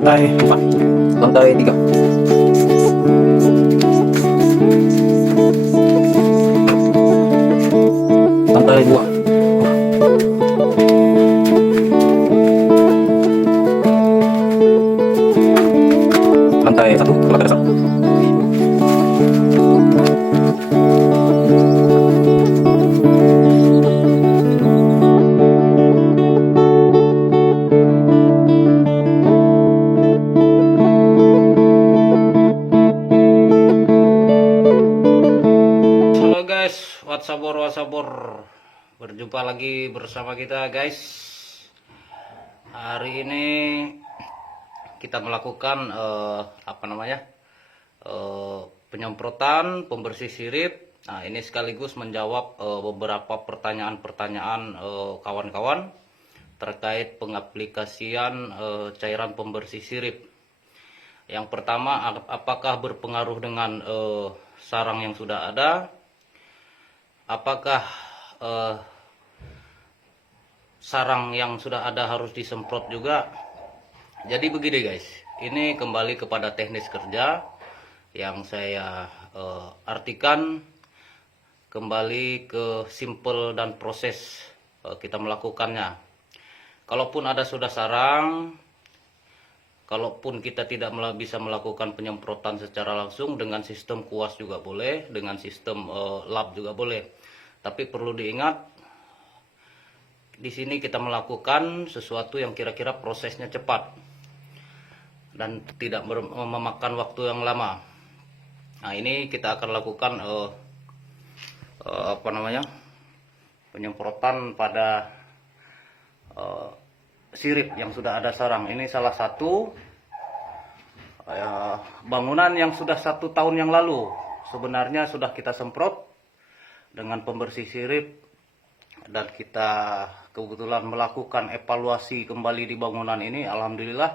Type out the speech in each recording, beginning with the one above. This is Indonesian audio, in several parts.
Lantai 4. Lantai 3. Lantai 2. Lantai 1, lantai dasar. Halo guys, WhatsApp, berjumpa lagi bersama kita guys. Hari ini kita melakukan penyemprotan pembersih sirip. Nah, ini sekaligus menjawab beberapa pertanyaan-pertanyaan kawan-kawan terkait pengaplikasian cairan pembersih sirip. Yang pertama, apakah berpengaruh dengan sarang yang sudah ada? Apakah sarang yang sudah ada harus disemprot juga? Jadi begini guys, ini kembali kepada teknis kerja yang saya artikan kembali ke simple dan proses kita melakukannya. Kalaupun ada sudah sarang, kalaupun kita tidak bisa melakukan penyemprotan secara langsung, dengan sistem kuas juga boleh, dengan sistem lap juga boleh. Tapi perlu diingat, di sini kita melakukan sesuatu yang kira-kira prosesnya cepat dan tidak memakan waktu yang lama. Nah, ini kita akan lakukan penyemprotan pada sirip yang sudah ada sarang. Ini salah satu bangunan yang sudah 1 tahun yang lalu sebenarnya sudah kita semprot dengan pembersih sirip, dan kita kebetulan melakukan evaluasi kembali di bangunan ini. Alhamdulillah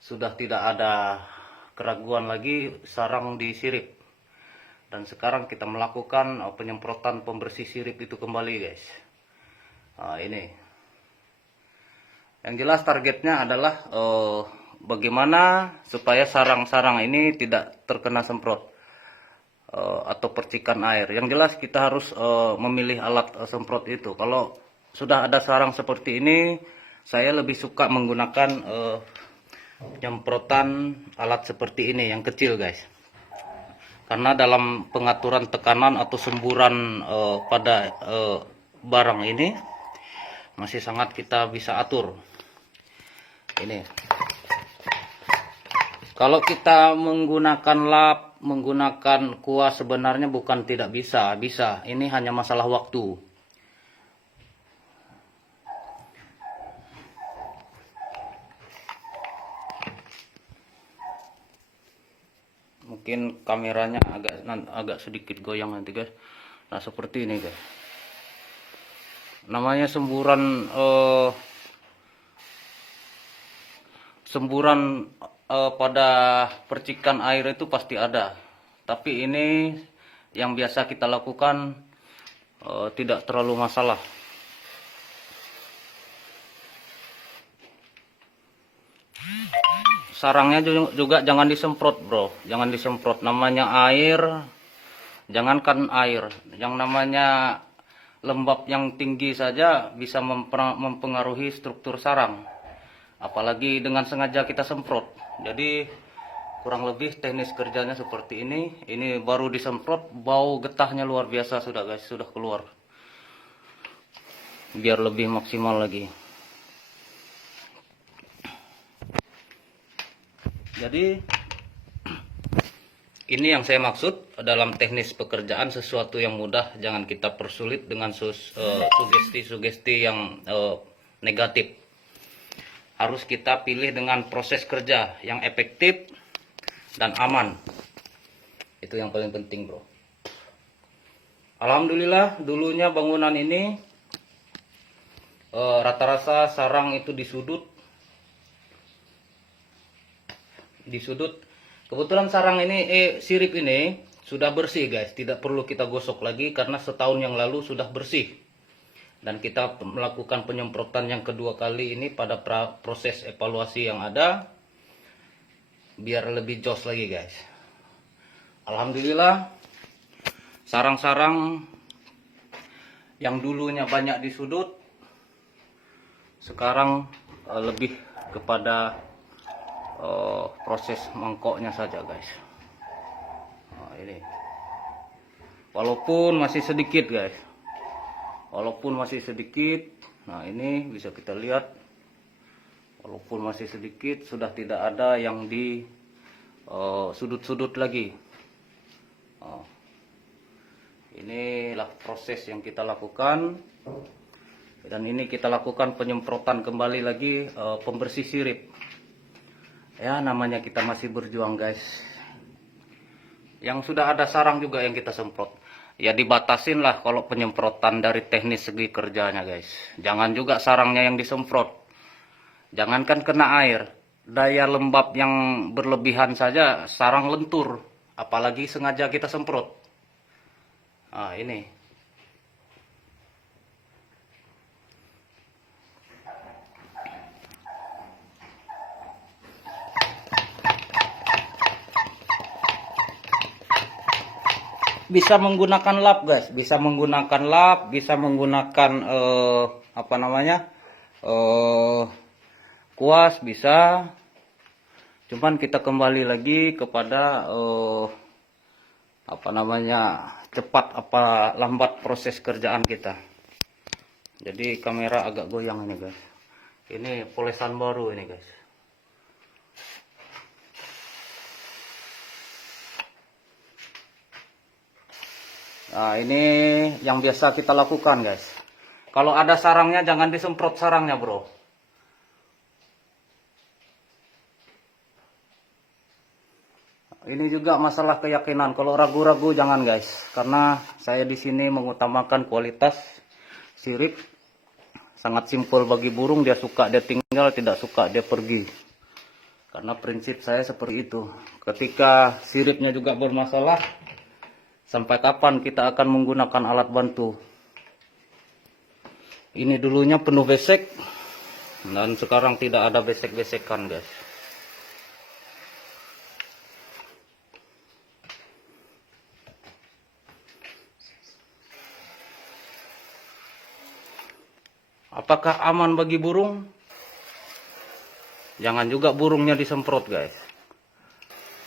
sudah tidak ada keraguan lagi sarang di sirip, dan sekarang kita melakukan penyemprotan pembersih sirip itu kembali guys. Nah, ini yang jelas targetnya adalah bagaimana supaya sarang-sarang ini tidak terkena semprot atau percikan air. Yang jelas kita harus memilih alat semprot itu. Kalau sudah ada sarang seperti ini, saya lebih suka menggunakan penyemprotan alat seperti ini yang kecil guys. Karena dalam pengaturan tekanan atau semburan pada barang ini masih sangat kita bisa atur. Ini kalau kita menggunakan lap, menggunakan kuas, sebenarnya bukan tidak bisa, ini hanya masalah waktu. Mungkin kameranya agak sedikit goyang nanti guys. Nah, seperti ini guys, namanya semburan pada percikan air itu pasti ada, tapi ini yang biasa kita lakukan tidak terlalu masalah. Sarangnya juga jangan disemprot bro, jangan disemprot. Namanya air, jangankan air, yang namanya lembab yang tinggi saja bisa mempengaruhi struktur sarang, apalagi dengan sengaja kita semprot. Jadi kurang lebih teknis kerjanya seperti ini. Ini baru disemprot, bau getahnya luar biasa sudah guys, sudah keluar. Biar lebih maksimal lagi. Jadi ini yang saya maksud dalam teknis pekerjaan, sesuatu yang mudah jangan kita persulit dengan sugesti-sugesti yang negatif. Harus kita pilih dengan proses kerja yang efektif dan aman. Itu yang paling penting bro. Alhamdulillah dulunya bangunan ini rata-rata sarang itu di sudut. Kebetulan sarang ini sirip ini sudah bersih guys, tidak perlu kita gosok lagi karena setahun yang lalu sudah bersih. Dan kita melakukan penyemprotan yang kedua kali ini pada proses evaluasi yang ada. biar lebih jos lagi guys. Alhamdulillah, sarang-sarang yang dulunya banyak di sudut sekarang lebih kepada proses mangkoknya saja guys. Nah, ini walaupun masih sedikit guys, walaupun masih sedikit. Nah, ini bisa kita lihat, walaupun masih sedikit sudah tidak ada yang di sudut-sudut lagi. Inilah proses yang kita lakukan, dan ini kita lakukan penyemprotan kembali lagi, pembersih sirip. Ya, namanya kita masih berjuang guys. Yang sudah ada sarang juga yang kita semprot, ya dibatasin lah kalau penyemprotan dari teknis segi kerjanya guys. Jangan juga sarangnya yang disemprot, jangankan kena air, daya lembab yang berlebihan saja sarang lentur, apalagi sengaja kita semprot. Nah, ini bisa menggunakan lap guys, bisa menggunakan lap, bisa menggunakan apa namanya, kuas bisa. Cuman kita kembali lagi kepada apa namanya, cepat apa lambat proses kerjaan kita. Jadi kamera agak goyang ini guys. Ini polesan baru ini guys. Nah, ini yang biasa kita lakukan guys. Kalau ada sarangnya jangan disemprot sarangnya bro. Ini juga masalah keyakinan. Kalau ragu-ragu jangan guys, karena saya di sini mengutamakan kualitas sirip. Sangat simpel bagi burung, dia suka dia tinggal, tidak suka dia pergi. Karena prinsip saya seperti itu. Ketika siripnya juga bermasalah, sampai kapan kita akan menggunakan alat bantu? Ini dulunya penuh besek, dan sekarang tidak ada besek-besekan guys. Apakah aman bagi burung? Jangan juga burungnya disemprot guys.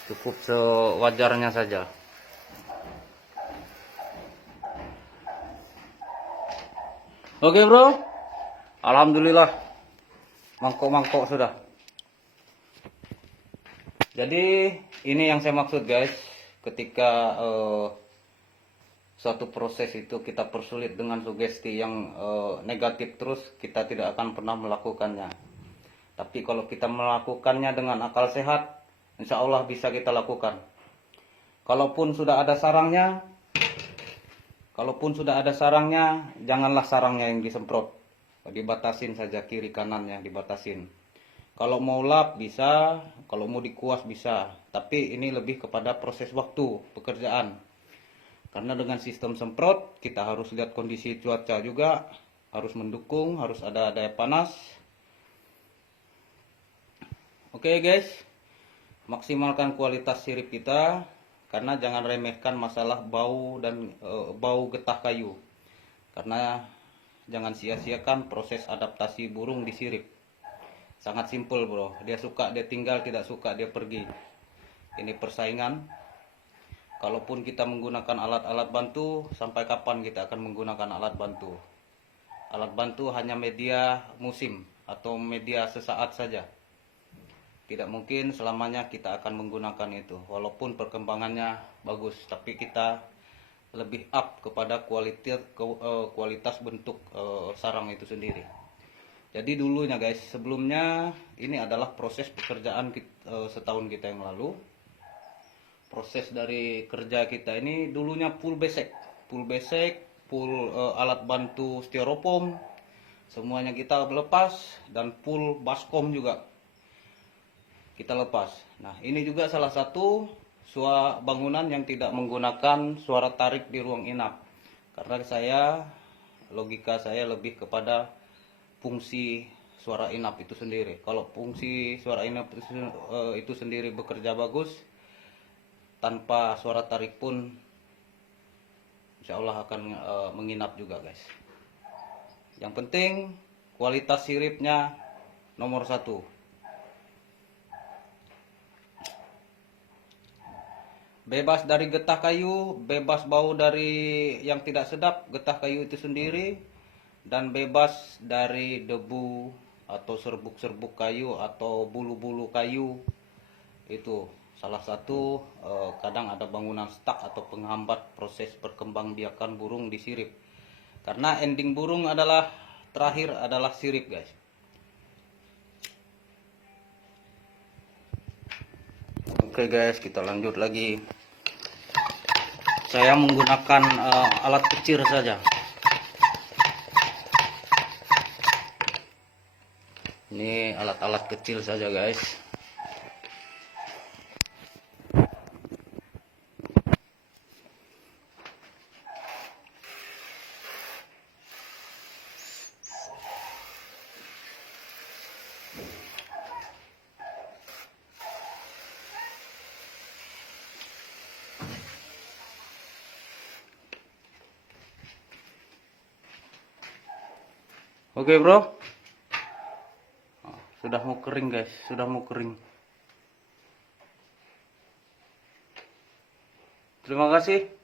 Cukup sewajarnya saja. Oke bro, alhamdulillah mangkok-mangkok sudah. Jadi ini yang saya maksud guys, ketika suatu proses itu kita persulit dengan sugesti yang negatif terus, kita tidak akan pernah melakukannya. Tapi kalau kita melakukannya dengan akal sehat, insya Allah bisa kita lakukan. Kalaupun sudah ada sarangnya, janganlah sarangnya yang disemprot. Dibatasin saja kiri kanannya, dibatasin. Kalau mau lap bisa, kalau mau dikuas bisa. Tapi ini lebih kepada proses waktu pekerjaan. Karena dengan sistem semprot, kita harus lihat kondisi cuaca juga, harus mendukung, harus ada daya panas. Oke guys, maksimalkan kualitas sirip kita, karena jangan remehkan masalah bau dan bau getah kayu. Karena jangan sia-siakan proses adaptasi burung di sirip. Sangat simpel bro, dia suka dia tinggal, tidak suka dia pergi. Ini persaingan. Kalaupun kita menggunakan alat-alat bantu, sampai kapan kita akan menggunakan alat bantu? Alat bantu hanya media musim atau media sesaat saja. Tidak mungkin selamanya kita akan menggunakan itu. Walaupun perkembangannya bagus, tapi kita lebih up kepada kualitas bentuk sarang itu sendiri. Jadi dulunya guys, sebelumnya ini adalah proses pekerjaan setahun kita yang lalu. Proses dari kerja kita ini dulunya full besek, full alat bantu styrofoam, semuanya kita lepas, dan full baskom juga kita lepas. Nah, ini juga salah satu bangunan yang tidak menggunakan suara tarik di ruang inap, karena logika saya lebih kepada fungsi suara inap itu sendiri. Kalau fungsi suara inap itu sendiri bekerja bagus, tanpa suara tarik pun insya Allah akan menginap juga guys. Yang penting kualitas siripnya nomor 1. Bebas dari getah kayu, bebas bau dari yang tidak sedap, getah kayu itu sendiri, dan bebas dari debu atau serbuk-serbuk kayu atau bulu-bulu kayu. Itu salah satu kadang ada bangunan stuck atau penghambat proses perkembangbiakan burung di sirip. Karena ending burung adalah terakhir adalah sirip guys. Oke guys, kita lanjut lagi. Saya menggunakan alat kecil saja. Ini alat-alat kecil saja guys. Oke bro, sudah mau kering guys, sudah mau kering. Terima kasih.